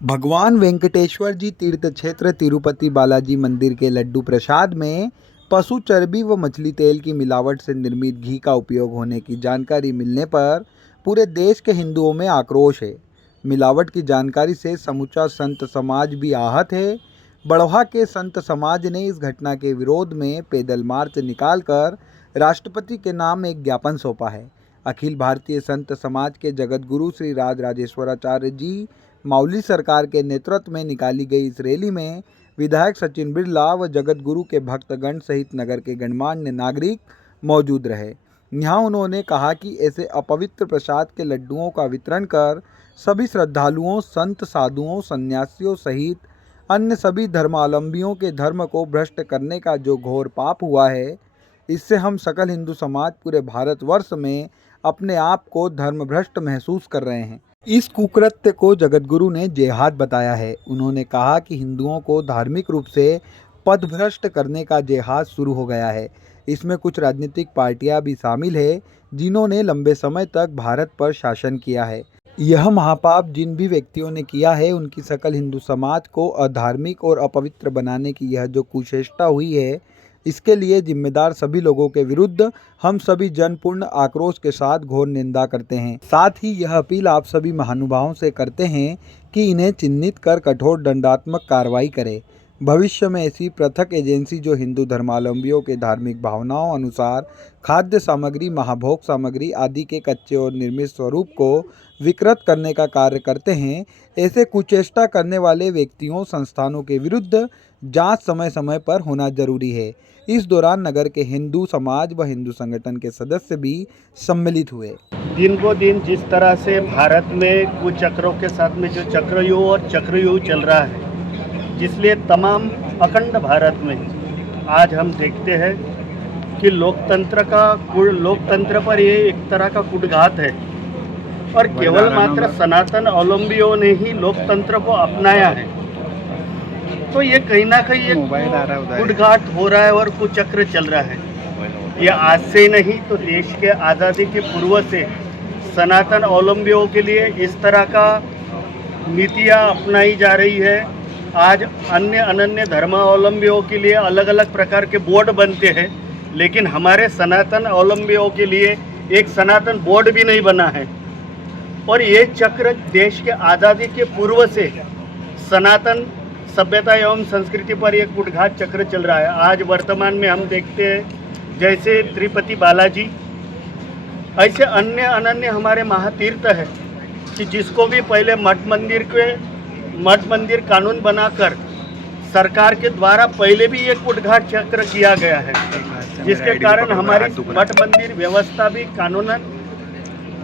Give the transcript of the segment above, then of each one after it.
भगवान वेंकटेश्वर जी तीर्थ क्षेत्र तिरुपति बालाजी मंदिर के लड्डू प्रसाद में पशु चर्बी व मछली तेल की मिलावट से निर्मित घी का उपयोग होने की जानकारी मिलने पर पूरे देश के हिंदुओं में आक्रोश है। मिलावट की जानकारी से समूचा संत समाज भी आहत है। बड़ौहा के संत समाज ने इस घटना के विरोध में पैदल मार्च निकालकर राष्ट्रपति के नाम एक ज्ञापन सौंपा है। अखिल भारतीय संत समाज के जगतगुरु श्री राज राजेश्वराचार्य जी माउली सरकार के नेतृत्व में निकाली गई इस रैली में विधायक सचिन बिरला व जगत गुरु के भक्तगण सहित नगर के गणमान्य नागरिक मौजूद रहे। यहाँ उन्होंने कहा कि ऐसे अपवित्र प्रसाद के लड्डुओं का वितरण कर सभी श्रद्धालुओं, संत, साधुओं, सन्यासियों सहित अन्य सभी धर्मावलंबियों के धर्म को भ्रष्ट करने का जो घोर पाप हुआ है, इससे हम सकल हिंदू समाज पूरे भारतवर्ष में अपने आप को धर्मभ्रष्ट महसूस कर रहे हैं। इस कुकृत्य को जगतगुरु ने जेहाद बताया है। उन्होंने कहा कि हिंदुओं को धार्मिक रूप से पथभ्रष्ट करने का जेहाद शुरू हो गया है। इसमें कुछ राजनीतिक पार्टियां भी शामिल है जिन्होंने लंबे समय तक भारत पर शासन किया है। यह महापाप जिन भी व्यक्तियों ने किया है, उनकी सकल हिंदू समाज को अधार्मिक और अपवित्र बनाने की यह जो कुचेष्टा हुई है, इसके लिए जिम्मेदार सभी लोगों के विरुद्ध हम सभी जनपूर्ण आक्रोश के साथ घोर निंदा करते हैं। साथ ही यह अपील आप सभी महानुभावों से करते हैं कि इन्हें चिन्हित कर कठोर दंडात्मक कार्रवाई करें। भविष्य में ऐसी पृथक एजेंसी जो हिंदू धर्मावलंबियों के धार्मिक भावनाओं अनुसार खाद्य सामग्री, महाभोग सामग्री आदि के कच्चे और निर्मित स्वरूप को विकृत करने का कार्य करते हैं, ऐसे कुचेष्टा करने वाले व्यक्तियों, संस्थानों के विरुद्ध जांच समय समय पर होना जरूरी है। इस दौरान नगर के हिंदू समाज व हिंदू संगठन के सदस्य भी सम्मिलित हुए। दिन को दिन जिस तरह से भारत में कुचक्रों के साथ में जो चक्रव्यूह और चक्रव्यूह चल रहा है, जिसलिए तमाम अखंड भारत में आज हम देखते हैं कि लोकतंत्र पर ये एक तरह का कुटघात है और केवल मात्र सनातन अवलंबियों ने ही लोकतंत्र को अपनाया है। तो ये कहीं ना कहीं एक कुटघात हो रहा है और कुचक्र चल रहा है। ये आज से नहीं तो देश के आज़ादी के पूर्व से सनातन अवलंबियों के लिए इस तरह का नीतियाँ अपनाई जा रही है। आज अन्य अनन्य धर्मावलंबियों के लिए अलग अलग प्रकार के बोर्ड बनते हैं, लेकिन हमारे सनातन अवलंबियों के लिए एक सनातन बोर्ड भी नहीं बना है। और ये चक्र देश के आज़ादी के पूर्व से सनातन सभ्यता एवं संस्कृति पर एक कुटघात चक्र चल रहा है। आज वर्तमान में हम देखते हैं जैसे तिरुपति बालाजी, ऐसे अन्य अनन्य हमारे महातीर्थ है कि जिसको भी पहले मठ मंदिर कानून बनाकर सरकार के द्वारा पहले भी एक कुटघात चक्र किया गया है, जिसके कारण हमारी मठ मंदिर व्यवस्था भी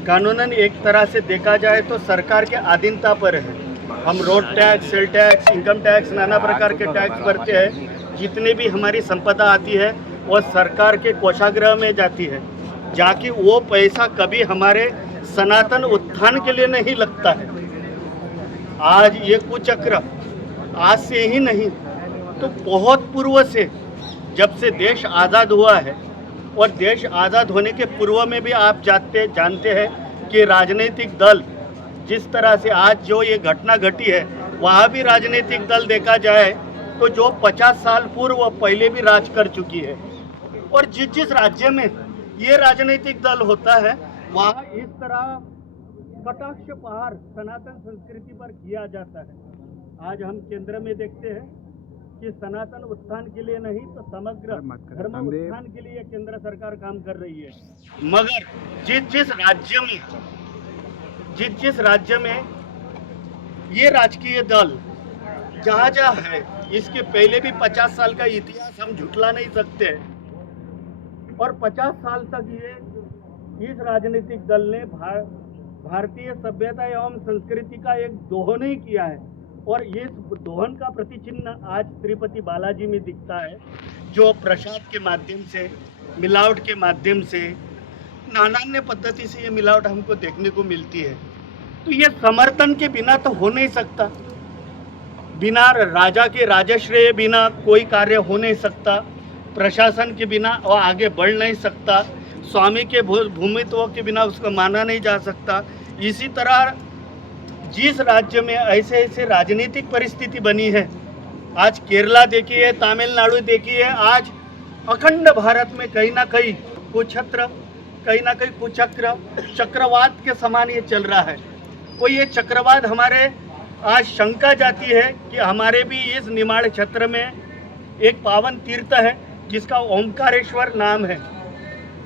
कानूनन एक तरह से देखा जाए तो सरकार के अधीनता पर है। हम road tax, sale tax, income tax, नाना प्रकार के टैक्स भरते हैं। जितने भी हमारी संपदा आती है वो सरकार के कोषागृह में जाती है, जाकि वो पैसा कभी हमारे सनातन उत्थान के लिए नहीं लगता है। आज ये कुचक्र आज से ही नहीं तो बहुत पूर्व से, जब से देश आज़ाद हुआ है, और देश आज़ाद होने के पूर्व में भी आप जानते हैं कि राजनीतिक दल जिस तरह से आज जो ये घटना घटी है, वहाँ भी राजनीतिक दल देखा जाए तो जो 50 साल पूर्व पहले भी राज कर चुकी है। और जिस राज्य में ये राजनीतिक दल होता है, वहाँ इस तरह कटाक्ष प्रहार सनातन संस्कृति पर किया जाता है। आज हम केंद्र में देखते हैं कि सनातन उत्थान के लिए नहीं तो समग्र धर्म उत्थान के लिए केंद्र सरकार काम कर रही है। मगर जिस राज्य में ये राजकीय दल जहाँ जहाँ है, इसके पहले भी 50 साल का इतिहास हम झुठला नहीं सकते। और 50 साल तक इस राजनीतिक दल ने भारतीय सभ्यता एवं संस्कृति का एक दोहन ही किया है। और ये दोहन का प्रतिचिन्ह आज तिरुपति बालाजी में दिखता है, जो प्रसाद के माध्यम से, मिलावट के माध्यम से, नानान्य पद्धति से ये मिलावट हमको देखने को मिलती है। तो ये समर्थन के बिना तो हो नहीं सकता, बिना राजा के राजश्रेय बिना कोई कार्य हो नहीं सकता, प्रशासन के बिना वो आगे बढ़ नहीं सकता, स्वामी के भूमित्व के बिना उसको माना नहीं जा सकता। इसी तरह जिस राज्य में ऐसे ऐसे राजनीतिक परिस्थिति बनी है, आज केरला देखिए, तमिलनाडु देखिए, आज अखंड भारत में कहीं ना कहीं कुछत्र, कहीं ना कहीं कुचक्र, चक्रवात के समान ये चल रहा है। कोई ये चक्रवात हमारे आज शंका जाती है कि हमारे भी इस निमाड़ क्षेत्र में एक पावन तीर्थ है जिसका ओमकारेश्वर नाम है।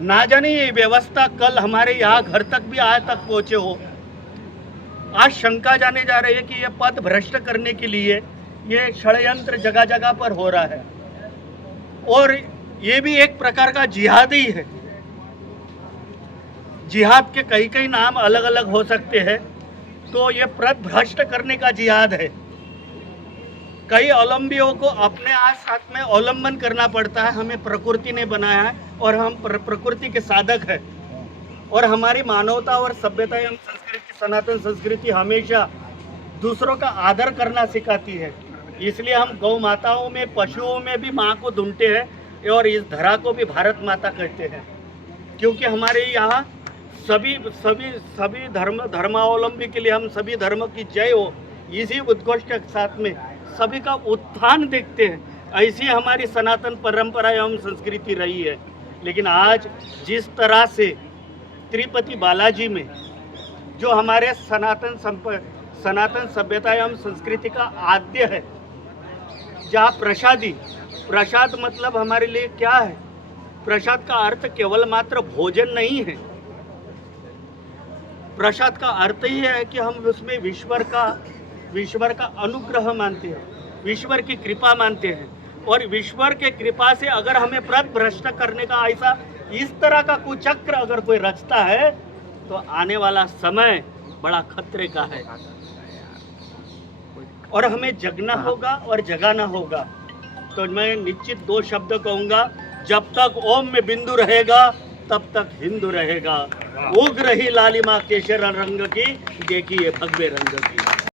ना जाने ये व्यवस्था कल हमारे यहाँ घर तक भी आज तक पहुँचे हो। आज शंका जाने जा रही है कि ये पद भ्रष्ट करने के लिए ये षड्यंत्र जगह जगह पर हो रहा है और ये भी एक प्रकार का जिहाद ही है। जिहाद के कई कई नाम अलग अलग हो सकते हैं, तो ये पद भ्रष्ट करने का जिहाद है। कई अवलंबियों को अपने आज साथ में अवलंबन करना पड़ता है। हमें प्रकृति ने बनाया है और हम प्रकृति के साधक हैं और हमारी मानवता और सभ्यता एवं संस्कृति, सनातन संस्कृति हमेशा दूसरों का आदर करना सिखाती है। इसलिए हम गौ माताओं में, पशुओं में भी माँ को ढूंढते हैं और इस धरा को भी भारत माता कहते हैं, क्योंकि हमारे यहाँ सभी धर्मावलंबी के लिए हम सभी धर्म की जय हो, इसी उद्घोष के साथ में सभी का उत्थान देखते हैं। ऐसी हमारी सनातन परंपरा एवं संस्कृति रही है। लेकिन आज जिस तरह से तिरुपति बालाजी में जो हमारे सनातन सभ्यता एवं संस्कृति का आद्य है, जहाँ प्रसाद मतलब हमारे लिए क्या है? प्रसाद का अर्थ केवल मात्र भोजन नहीं है। प्रसाद का अर्थ ही है कि हम उसमें ईश्वर का अनुग्रह मानते हैं, ईश्वर की कृपा मानते हैं। और ईश्वर के कृपा से अगर हमें पद भ्रष्ट करने का ऐसा इस तरह का कुचक्र अगर कोई रचता है तो आने वाला समय बड़ा खतरे का है और हमें जगना होगा और जगाना होगा। तो मैं निश्चित 2 शब्द कहूँगा, जब तक ओम में बिंदु रहेगा तब तक हिंदू रहेगा। उग्र ही लालिमा केशर रंग की, देखिए भगवे रंग की।